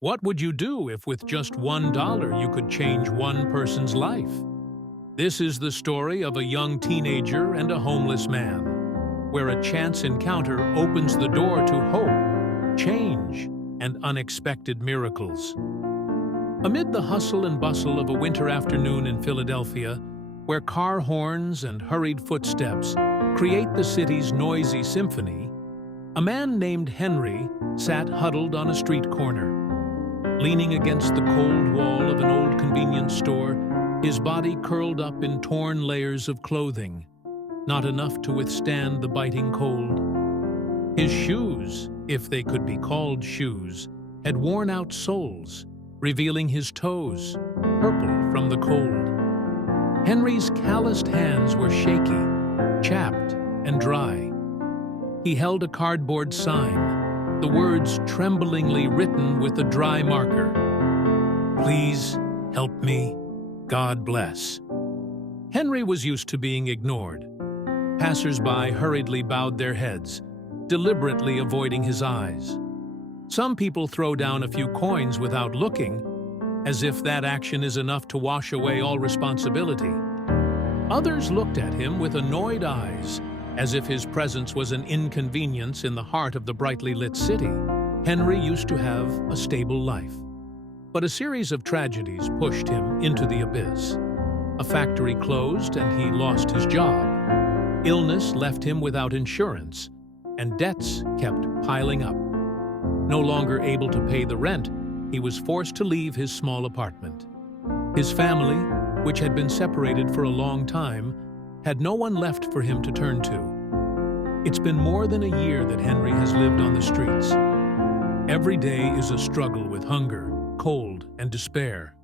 What would you do if with just $1 you could change one person's life? This is the story of a young teenager and a homeless man, where a chance encounter opens the door to hope, change, and unexpected miracles. Amid the hustle and bustle of a winter afternoon in Philadelphia, where car horns and hurried footsteps create the city's noisy symphony, a man named Henry sat huddled on a street corner. Leaning against the cold wall of an old convenience store, his body curled up in torn layers of clothing, not enough to withstand the biting cold. His shoes, if they could be called shoes, had worn out soles, revealing his toes, purple from the cold. Henry's calloused hands were shaky, chapped, and dry. He held a cardboard sign, the words tremblingly written with a dry marker. "Please help me. God bless." Henry was used to being ignored. Passers-by hurriedly bowed their heads, deliberately avoiding his eyes. Some people throw down a few coins without looking, as if that action is enough to wash away all responsibility. Others looked at him with annoyed eyes, as if his presence was an inconvenience in the heart of the brightly lit city. Henry used to have a stable life. But a series of tragedies pushed him into the abyss. A factory closed and he lost his job. Illness left him without insurance, and debts kept piling up. No longer able to pay the rent, he was forced to leave his small apartment. His family, which had been separated for a long time, had no one left for him to turn to. It's been more than a year that Henry has lived on the streets. Every day is a struggle with hunger, cold, and despair.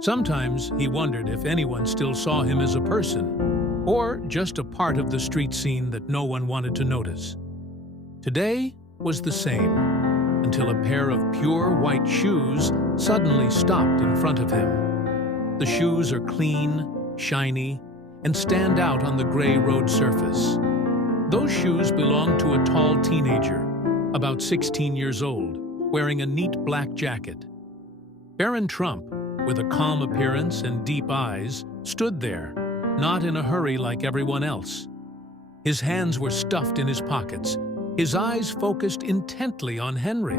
Sometimes he wondered if anyone still saw him as a person, or just a part of the street scene that no one wanted to notice. Today was the same, until a pair of pure white shoes suddenly stopped in front of him. The shoes are clean, shiny, and stand out on the gray road surface. Those shoes belong to a tall teenager, about 16 years old, wearing a neat black jacket. Barron Trump, with a calm appearance and deep eyes, stood there, not in a hurry like everyone else. His hands were stuffed in his pockets, his eyes focused intently on Henry,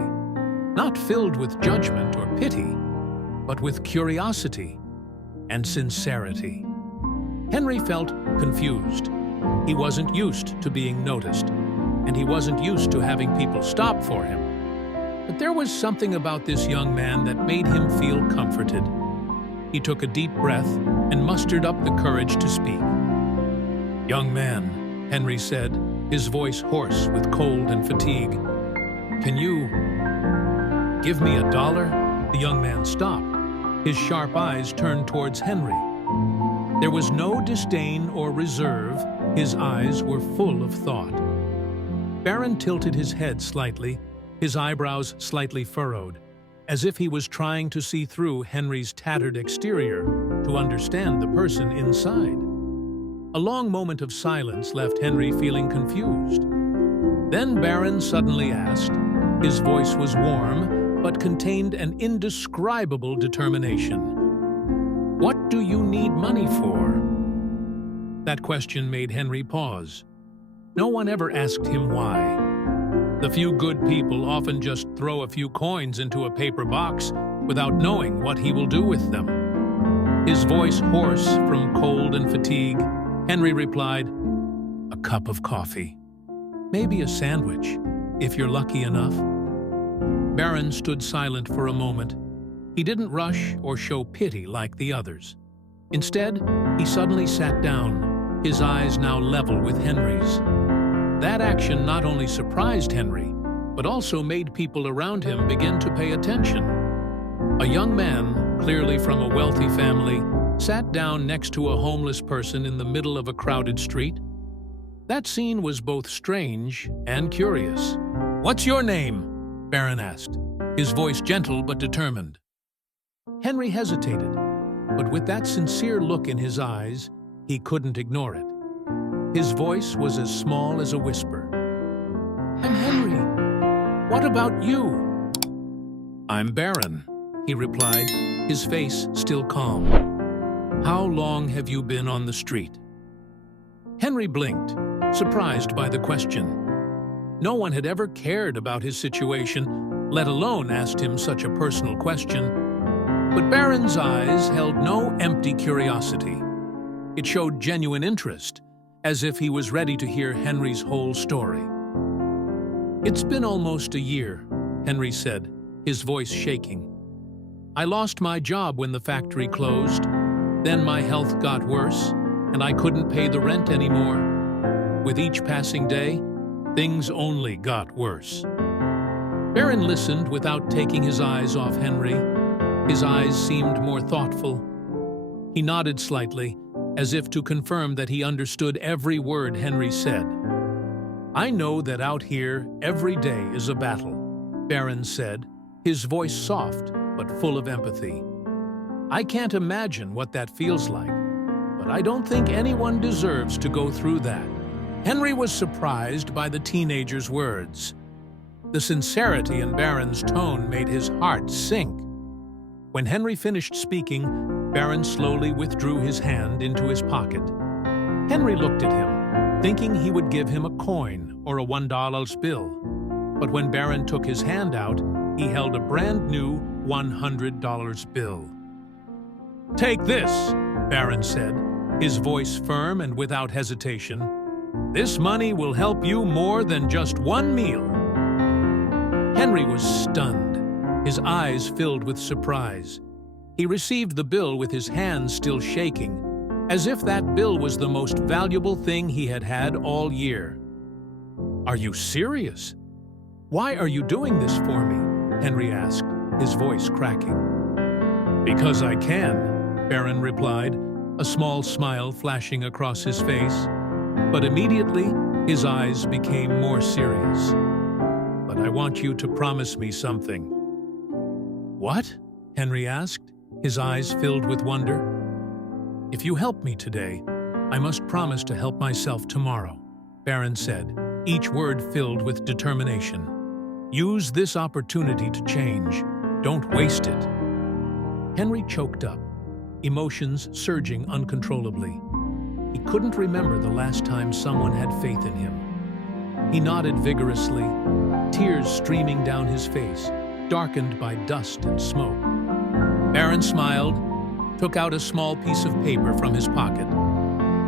not filled with judgment or pity, but with curiosity and sincerity. Henry felt confused. He wasn't used to being noticed, and he wasn't used to having people stop for him. But there was something about this young man that made him feel comforted. He took a deep breath and mustered up the courage to speak. "Young man," Henry said, his voice hoarse with cold and fatigue, "can you give me $1?" The young man stopped, his sharp eyes turned towards Henry. There was no disdain or reserve, his eyes were full of thought. Barron tilted his head slightly, his eyebrows slightly furrowed, as if he was trying to see through Henry's tattered exterior to understand the person inside. A long moment of silence left Henry feeling confused. Then Barron suddenly asked. His voice was warm, but contained an indescribable determination. "What do you need money for?" That question made Henry pause. No one ever asked him why. The few good people often just throw a few coins into a paper box without knowing what he will do with them. His voice hoarse from cold and fatigue, Henry replied, "A cup of coffee. Maybe a sandwich, if you're lucky enough." Barron stood silent for a moment. He didn't rush or show pity like the others. Instead, he suddenly sat down, his eyes now level with Henry's. That action not only surprised Henry, but also made people around him begin to pay attention. A young man, clearly from a wealthy family, sat down next to a homeless person in the middle of a crowded street. That scene was both strange and curious. "What's your name?" Barron asked, his voice gentle but determined. Henry hesitated, but with that sincere look in his eyes, he couldn't ignore it. His voice was as small as a whisper. "I'm Henry. What about you?" "I'm Barron," he replied, his face still calm. "How long have you been on the street?" Henry blinked, surprised by the question. No one had ever cared about his situation, let alone asked him such a personal question. But Barron's eyes held no empty curiosity. It showed genuine interest, as if he was ready to hear Henry's whole story. "It's been almost a year," Henry said, his voice shaking. "I lost my job when the factory closed. Then my health got worse, and I couldn't pay the rent anymore. With each passing day, things only got worse." Barron listened without taking his eyes off Henry. His eyes seemed more thoughtful. He nodded slightly, as if to confirm that he understood every word Henry said. "I know that out here, every day is a battle," Barron said, his voice soft but full of empathy. "I can't imagine what that feels like, but I don't think anyone deserves to go through that." Henry was surprised by the teenager's words. The sincerity in Barron's tone made his heart sink. When Henry finished speaking, Barron slowly withdrew his hand into his pocket. Henry looked at him, thinking he would give him a coin or a $1 bill. But when Barron took his hand out, he held a brand new $100 bill. "Take this," Barron said, his voice firm and without hesitation. "This money will help you more than just one meal." Henry was stunned, his eyes filled with surprise. He received the bill with his hands still shaking, as if that bill was the most valuable thing he had had all year. "Are you serious? Why are you doing this for me?" Henry asked, his voice cracking. "Because I can," Barron replied, a small smile flashing across his face. But immediately, his eyes became more serious. "But I want you to promise me something." "What?" Henry asked, his eyes filled with wonder. "If you help me today, I must promise to help myself tomorrow," Barron said, each word filled with determination. "Use this opportunity to change. Don't waste it." Henry choked up, emotions surging uncontrollably. He couldn't remember the last time someone had faith in him. He nodded vigorously, tears streaming down his face, darkened by dust and smoke. Barron smiled, took out a small piece of paper from his pocket.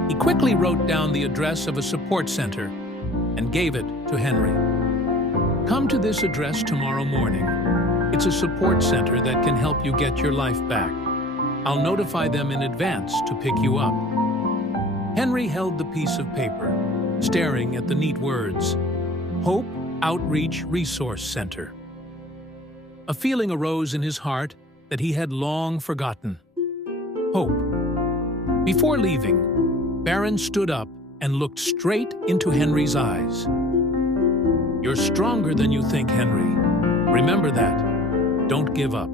He quickly wrote down the address of a support center and gave it to Henry. "Come to this address tomorrow morning. It's a support center that can help you get your life back. I'll notify them in advance to pick you up." Henry held the piece of paper, staring at the neat words, "Hope Outreach Resource Center." A feeling arose in his heart that he had long forgotten. Hope. Before leaving, Barron stood up and looked straight into Henry's eyes. "You're stronger than you think, Henry. Remember that. Don't give up."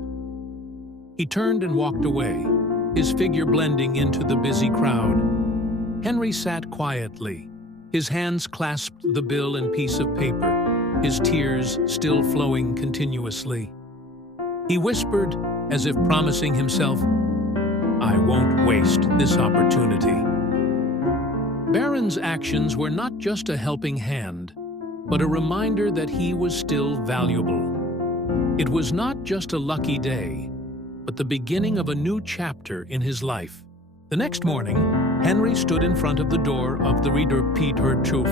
He turned and walked away, his figure blending into the busy crowd. Henry sat quietly, his hands clasped the bill and piece of paper, his tears still flowing continuously. He whispered, as if promising himself, "I won't waste this opportunity." Barron's actions were not just a helping hand, but a reminder that he was still valuable. It was not just a lucky day, but the beginning of a new chapter in his life. The next morning, Henry stood in front of the door of the Reader-Peter-Chuf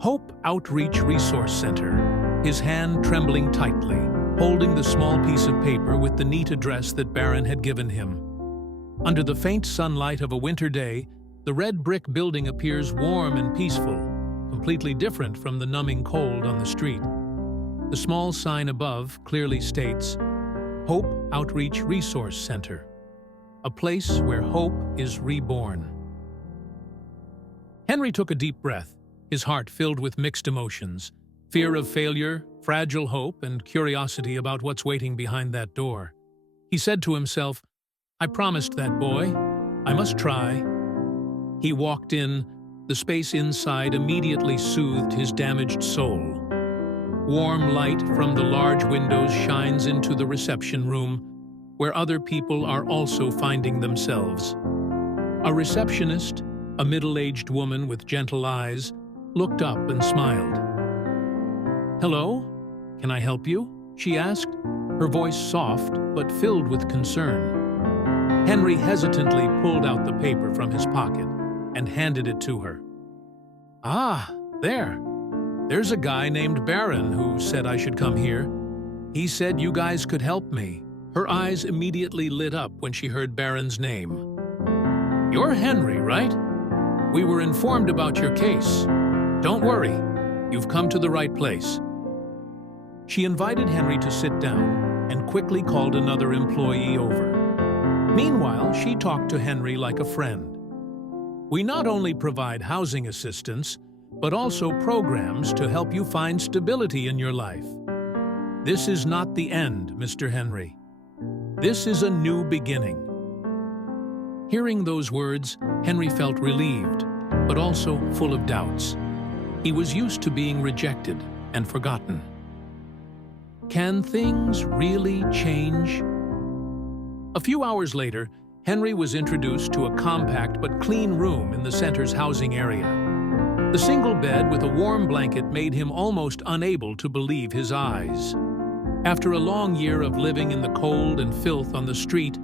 Hope Outreach Resource Center, his hand trembling tightly, holding the small piece of paper with the neat address that Barron had given him. Under the faint sunlight of a winter day, the red brick building appears warm and peaceful, completely different from the numbing cold on the street. The small sign above clearly states, Hope Outreach Resource Center, a place where hope is reborn. Henry took a deep breath, his heart filled with mixed emotions, fear of failure, fragile hope, and curiosity about what's waiting behind that door. He said to himself, I promised that boy. I must try. He walked in. The space inside immediately soothed his damaged soul. Warm light from the large windows shines into the reception room, where other people are also finding themselves. A receptionist, a middle-aged woman with gentle eyes, looked up and smiled. "Hello? Can I help you?" she asked, her voice soft but filled with concern. Henry hesitantly pulled out the paper from his pocket and handed it to her. "Ah, there's a guy named Barron who said I should come here. He said you guys could help me." Her eyes immediately lit up when she heard Barron's name. "You're Henry, right? We were informed about your case. Don't worry, you've come to the right place." She invited Henry to sit down and quickly called another employee over. Meanwhile, she talked to Henry like a friend. "We not only provide housing assistance, but also programs to help you find stability in your life. This is not the end, Mr. Henry. This is a new beginning." Hearing those words, Henry felt relieved, but also full of doubts. He was used to being rejected and forgotten. Can things really change? A few hours later, Henry was introduced to a compact but clean room in the center's housing area. The single bed with a warm blanket made him almost unable to believe his eyes. After a long year of living in the cold and filth on the street,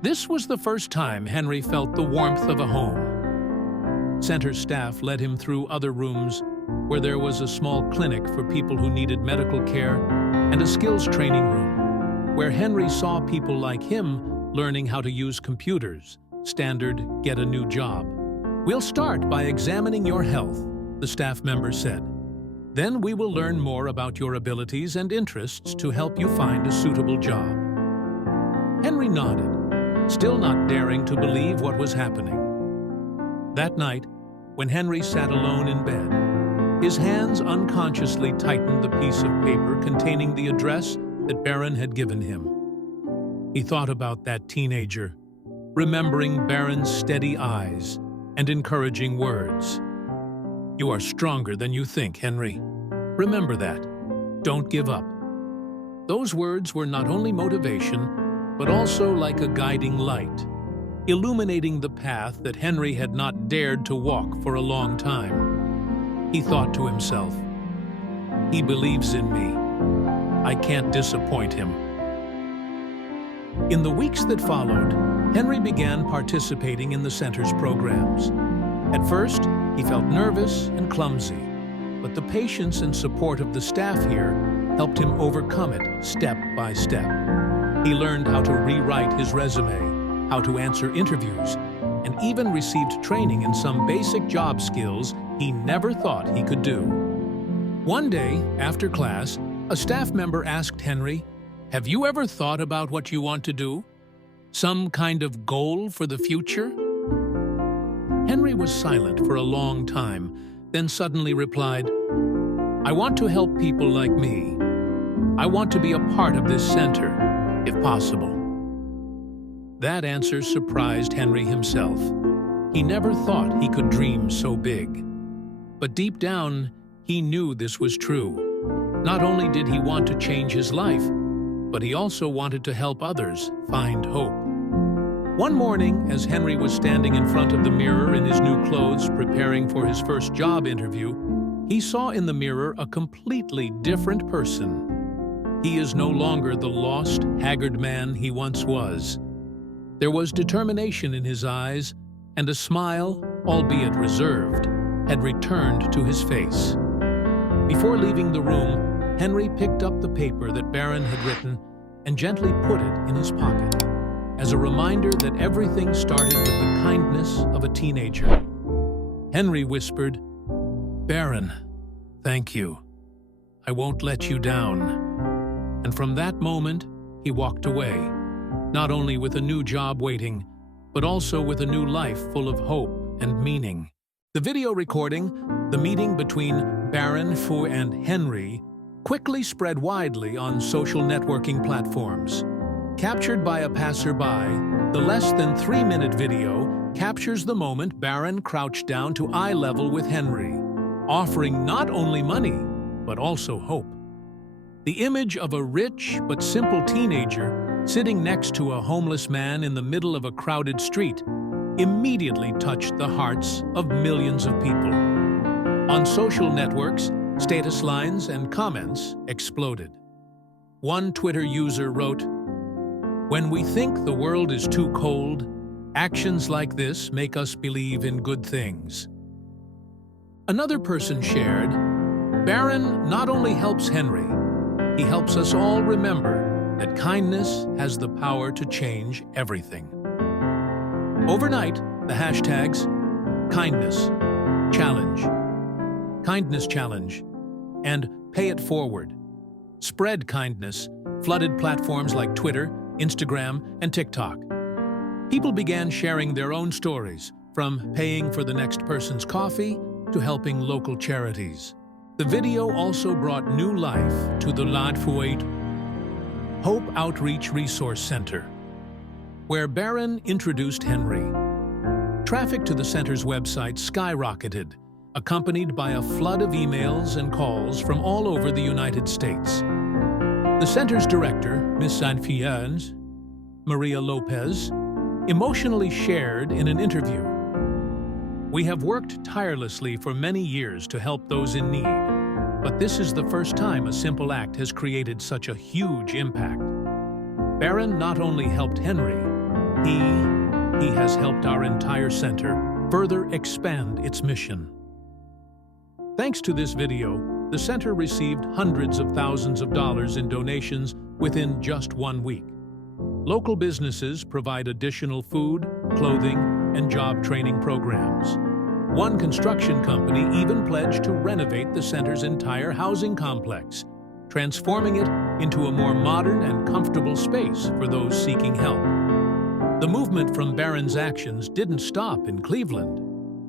this was the first time Henry felt the warmth of a home. Center staff led him through other rooms where there was a small clinic for people who needed medical care and a skills training room where Henry saw people like him learning how to use computers, standard get a new job. "We'll start by examining your health," the staff member said. "Then we will learn more about your abilities and interests to help you find a suitable job." Henry nodded, still not daring to believe what was happening. That night, when Henry sat alone in bed, his hands unconsciously tightened the piece of paper containing the address that Barron had given him. He thought about that teenager, remembering Barron's steady eyes and encouraging words. "You are stronger than you think, Henry. Remember that. Don't give up." Those words were not only motivation, but also like a guiding light, illuminating the path that Henry had not dared to walk for a long time. He thought to himself, "He believes in me. I can't disappoint him." In the weeks that followed, Henry began participating in the center's programs. At first, he felt nervous and clumsy, but the patience and support of the staff here helped him overcome it step by step. He learned how to rewrite his resume, how to answer interviews, and even received training in some basic job skills he never thought he could do. One day, after class, a staff member asked Henry, "Have you ever thought about what you want to do? Some kind of goal for the future?" Henry was silent for a long time, then suddenly replied, "I want to help people like me. I want to be a part of this center, if possible." That answer surprised Henry himself. He never thought he could dream so big. But deep down, he knew this was true. Not only did he want to change his life, but he also wanted to help others find hope. One morning, as Henry was standing in front of the mirror in his new clothes preparing for his first job interview, he saw in the mirror a completely different person. He is no longer the lost, haggard man he once was. There was determination in his eyes, and a smile, albeit reserved, had returned to his face. Before leaving the room, Henry picked up the paper that Barron had written and gently put it in his pocket, as a reminder that everything started with the kindness of a teenager. Henry whispered, "Barron, thank you. I won't let you down." And from that moment, he walked away, not only with a new job waiting, but also with a new life full of hope and meaning. The video recording, the meeting between Barron and Henry, quickly spread widely on social networking platforms. Captured by a passerby, the less than 3-minute video captures the moment Barron crouched down to eye level with Henry, offering not only money, but also hope. The image of a rich but simple teenager sitting next to a homeless man in the middle of a crowded street immediately touched the hearts of millions of people. On social networks, status lines and comments exploded. One Twitter user wrote, "When we think the world is too cold, actions like this make us believe in good things." Another person shared, "Barron not only helps Henry, he helps us all remember that kindness has the power to change everything." Overnight, the hashtags Kindness Challenge, and Pay It Forward spread kindness, flooded platforms like Twitter, Instagram, and TikTok. People began sharing their own stories, from paying for the next person's coffee to helping local charities. The video also brought new life to the Ladfuit Hope Outreach Resource Center, where Barron introduced Henry. Traffic to the center's website skyrocketed, accompanied by a flood of emails and calls from all over the United States. The center's director, Miss Sanfians, Maria Lopez, emotionally shared in an interview, "We have worked tirelessly for many years to help those in need, but this is the first time a simple act has created such a huge impact. Barron not only helped Henry, he has helped our entire center further expand its mission." Thanks to this video, the center received hundreds of thousands of dollars in donations within just 1 week. Local businesses provide additional food, clothing, and job training programs. One construction company even pledged to renovate the center's entire housing complex, transforming it into a more modern and comfortable space for those seeking help. The movement from Barron's actions didn't stop in Cleveland.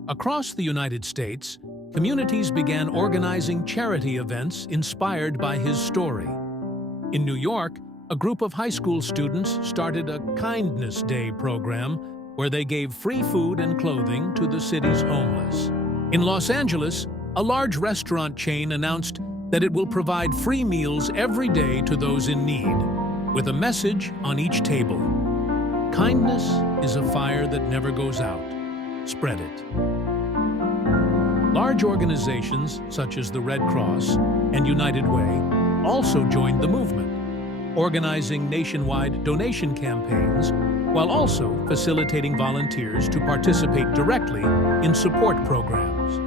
Across the United States, communities began organizing charity events inspired by his story. In New York, a group of high school students started a Kindness Day program where they gave free food and clothing to the city's homeless. In Los Angeles, a large restaurant chain announced that it will provide free meals every day to those in need, with a message on each table. "Kindness is a fire that never goes out. Spread it." Large organizations such as the Red Cross and United Way also joined the movement, organizing nationwide donation campaigns while also facilitating volunteers to participate directly in support programs.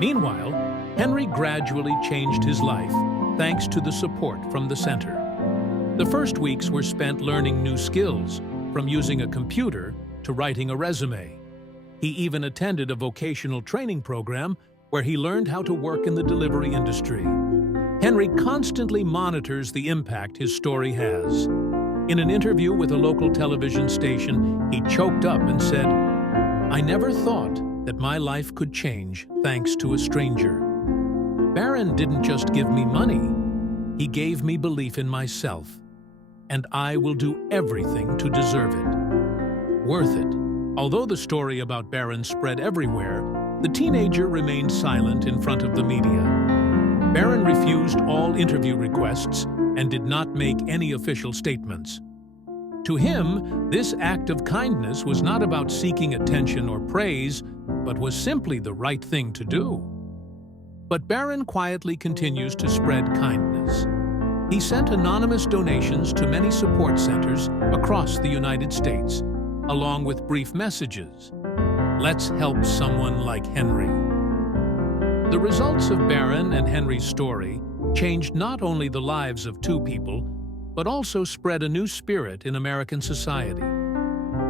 Meanwhile, Henry gradually changed his life thanks to the support from the center. The first weeks were spent learning new skills, from using a computer to writing a resume. He even attended a vocational training program where he learned how to work in the delivery industry. Henry constantly monitors the impact his story has. In an interview with a local television station, he choked up and said, "I never thought that my life could change thanks to a stranger. Barron didn't just give me money, he gave me belief in myself, and I will do everything to deserve it." Worth it. Although the story about Barron spread everywhere, the teenager remained silent in front of the media. Barron refused all interview requests and did not make any official statements. To him, this act of kindness was not about seeking attention or praise, but was simply the right thing to do. But Barron quietly continues to spread kindness. He sent anonymous donations to many support centers across the United States, along with brief messages. "Let's help someone like Henry." The results of Barron and Henry's story changed not only the lives of two people, but also spread a new spirit in American society.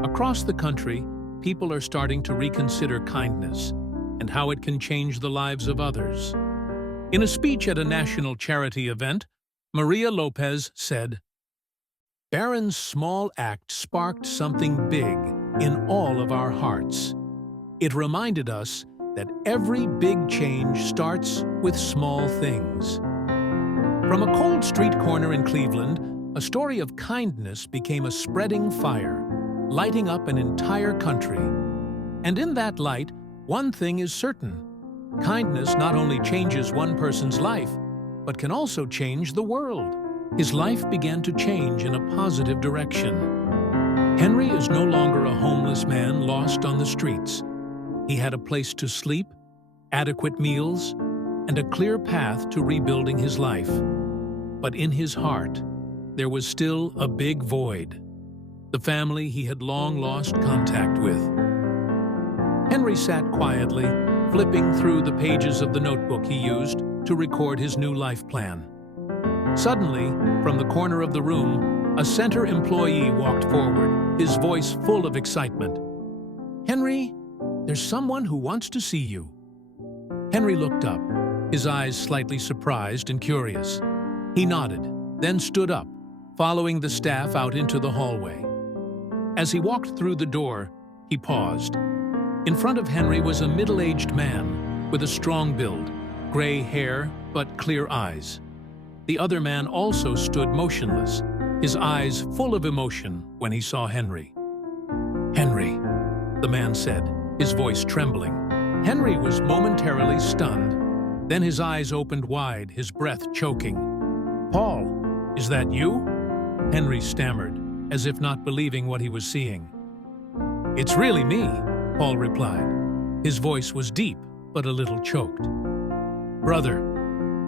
Across the country, people are starting to reconsider kindness and how it can change the lives of others. In a speech at a national charity event, Maria Lopez said, "Barron's small act sparked something big in all of our hearts. It reminded us that every big change starts with small things." From a cold street corner in Cleveland, a story of kindness became a spreading fire, lighting up an entire country. And in that light, one thing is certain: kindness not only changes one person's life, but can also change the world. His life began to change in a positive direction. Henry is no longer a homeless man lost on the streets. He had a place to sleep, adequate meals, and a clear path to rebuilding his life. But in his heart, there was still a big void. The family he had long lost contact with. Henry sat quietly, flipping through the pages of the notebook he used to record his new life plan. Suddenly, from the corner of the room, a center employee walked forward, his voice full of excitement. "Henry, there's someone who wants to see you." Henry looked up, his eyes slightly surprised and curious. He nodded, then stood up, following the staff out into the hallway. As he walked through the door, he paused. In front of Henry was a middle-aged man with a strong build, gray hair but clear eyes. The other man also stood motionless, his eyes full of emotion when he saw Henry. "Henry," the man said, his voice trembling. Henry was momentarily stunned. Then his eyes opened wide, his breath choking. "Paul, is that you?" Henry stammered, as if not believing what he was seeing. "It's really me," Paul replied. His voice was deep, but a little choked. "Brother,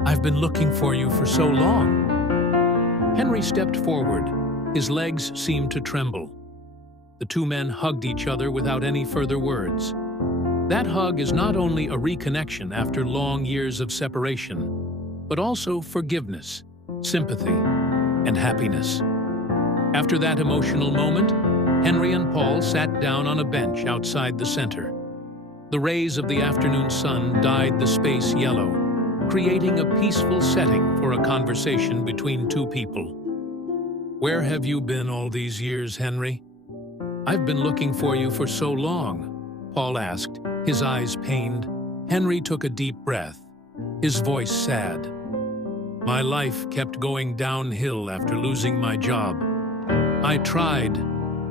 I've been looking for you for so long." Henry stepped forward. His legs seemed to tremble. The two men hugged each other without any further words. That hug is not only a reconnection after long years of separation, but also forgiveness, sympathy, and happiness. After that emotional moment, Henry and Paul sat down on a bench outside the center. The rays of the afternoon sun dyed the space yellow, creating a peaceful setting for a conversation between two people. "Where have you been all these years, Henry?" "I've been looking for you for so long," Paul asked, his eyes pained. Henry took a deep breath, his voice sad. "My life kept going downhill after losing my job. I tried,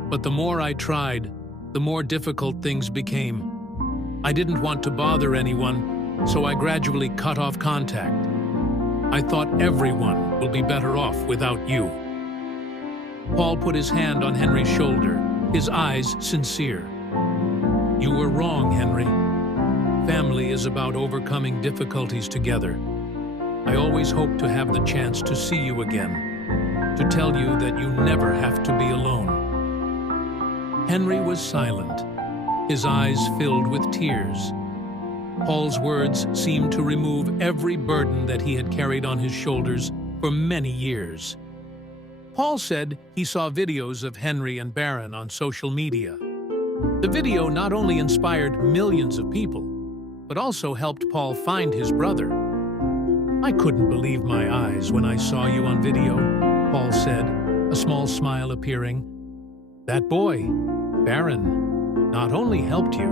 but the more I tried, the more difficult things became. I didn't want to bother anyone, so I gradually cut off contact. I thought everyone will be better off without you." Paul put his hand on Henry's shoulder, his eyes sincere. "You were wrong, Henry. Family is about overcoming difficulties together. I always hope to have the chance to see you again, to tell you that you never have to be alone." Henry was silent, his eyes filled with tears. Paul's words seemed to remove every burden that he had carried on his shoulders for many years. Paul said he saw videos of Henry and Barron on social media. The video not only inspired millions of people, but also helped Paul find his brother. "I couldn't believe my eyes when I saw you on video," Paul said, a small smile appearing. "That boy, Barron, not only helped you,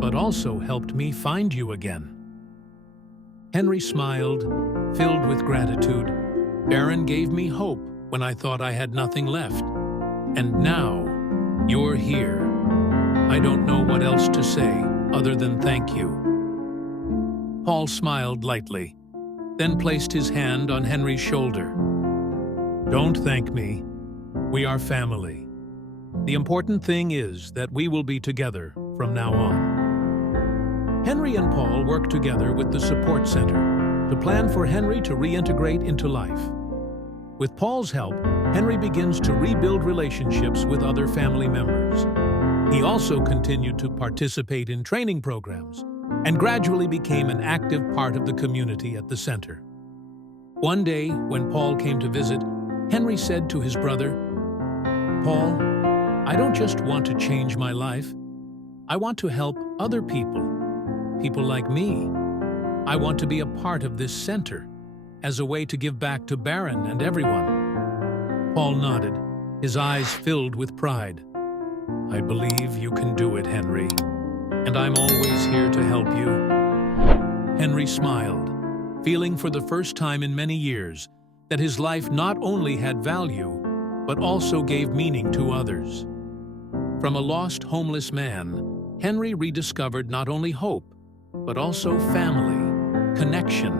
but also helped me find you again." Henry smiled, filled with gratitude. "Barron gave me hope when I thought I had nothing left. And now, you're here. I don't know what else to say other than thank you." Paul smiled lightly, then placed his hand on Henry's shoulder. "Don't thank me. We are family. The important thing is that we will be together from now on." Henry and Paul worked together with the support center to plan for Henry to reintegrate into life. With Paul's help, Henry begins to rebuild relationships with other family members. He also continued to participate in training programs and gradually became an active part of the community at the center. One day, when Paul came to visit, Henry said to his brother, "Paul, I don't just want to change my life. I want to help other people, people like me. I want to be a part of this center as a way to give back to Barron and everyone." Paul nodded, his eyes filled with pride. "I believe you can do it, Henry, and I'm always here to help you." Henry smiled, feeling for the first time in many years that his life not only had value, but also gave meaning to others. From a lost homeless man, Henry rediscovered not only hope, but also family, connection,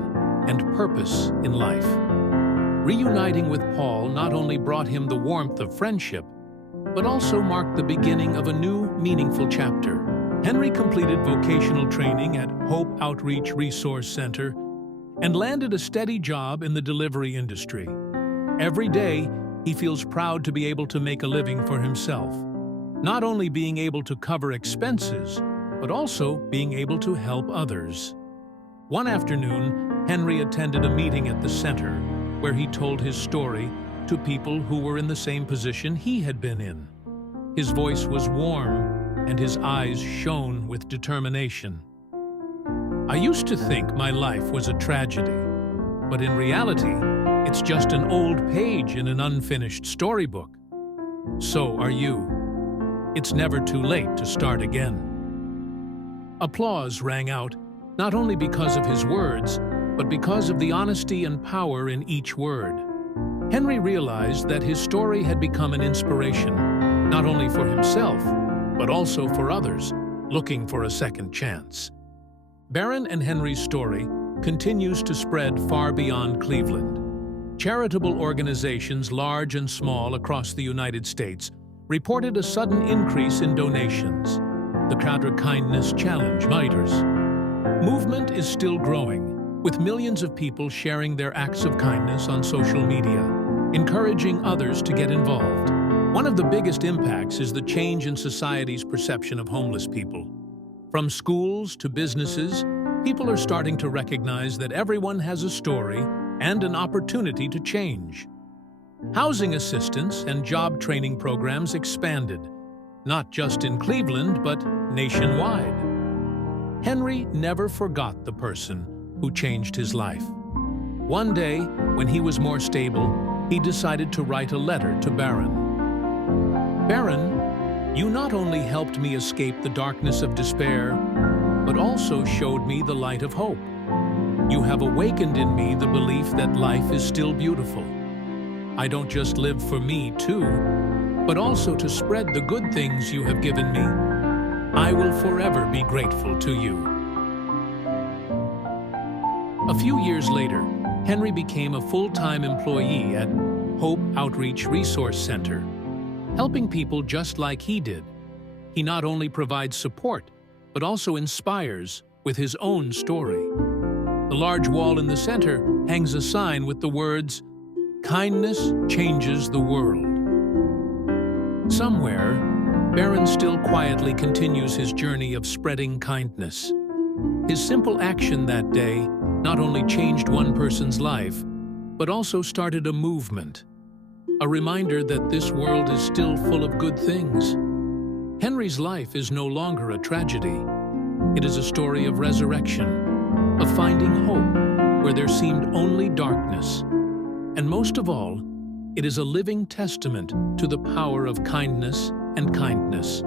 and purpose in life. Reuniting with Paul not only brought him the warmth of friendship, but also marked the beginning of a new, meaningful chapter. Henry completed vocational training at Hope Outreach Resource Center and landed a steady job in the delivery industry. Every day, he feels proud to be able to make a living for himself, not only being able to cover expenses, but also being able to help others. One afternoon, Henry attended a meeting at the center where he told his story to people who were in the same position he had been in. His voice was warm and his eyes shone with determination. "I used to think my life was a tragedy, but in reality, it's just an old page in an unfinished storybook. So are you. It's never too late to start again." Applause rang out, not only because of his words, but because of the honesty and power in each word. Henry realized that his story had become an inspiration, not only for himself, but also for others looking for a second chance. Barron and Henry's story continues to spread far beyond Cleveland. Charitable organizations, large and small across the United States, reported a sudden increase in donations. The Cadre Kindness Challenge movement is still growing, with millions of people sharing their acts of kindness on social media, encouraging others to get involved. One of the biggest impacts is the change in society's perception of homeless people. From schools to businesses, people are starting to recognize that everyone has a story and an opportunity to change. Housing assistance and job training programs expanded, not just in Cleveland, but nationwide. Henry never forgot the person who changed his life. One day, when he was more stable, he decided to write a letter to Barron. "Barron, you not only helped me escape the darkness of despair, but also showed me the light of hope. You have awakened in me the belief that life is still beautiful. I don't just live for me too, but also to spread the good things you have given me. I will forever be grateful to you." A few years later, Henry became a full-time employee at Hope Outreach Resource Center, helping people just like he did. He not only provides support, but also inspires with his own story. The large wall in the center hangs a sign with the words, "Kindness changes the world." Somewhere, Barron still quietly continues his journey of spreading kindness. His simple action that day not only changed one person's life, but also started a movement, a reminder that this world is still full of good things. Henry's life is no longer a tragedy. It is a story of resurrection, of finding hope where there seemed only darkness. And most of all, it is a living testament to the power of kindness and kindness,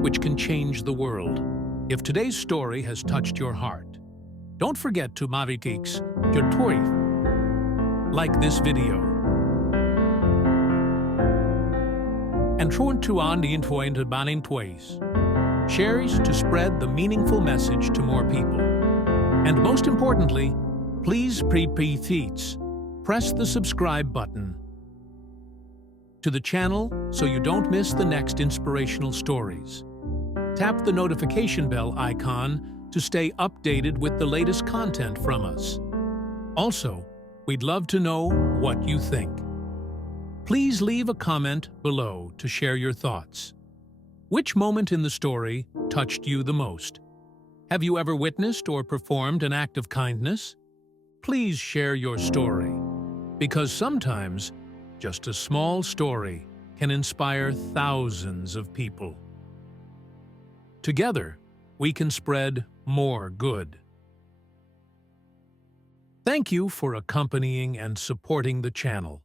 which can change the world. If today's story has touched your heart, don't forget to like this video. And shares to spread the meaningful message to more people. And most importantly, please press the subscribe button to the channel so you don't miss the next inspirational stories. Tap the notification bell icon to stay updated with the latest content from us. Also, we'd love to know what you think. Please leave a comment below to share your thoughts. Which moment in the story touched you the most? Have you ever witnessed or performed an act of kindness? Please share your story, because sometimes just a small story can inspire thousands of people. Together, we can spread more good. Thank you for accompanying and supporting the channel.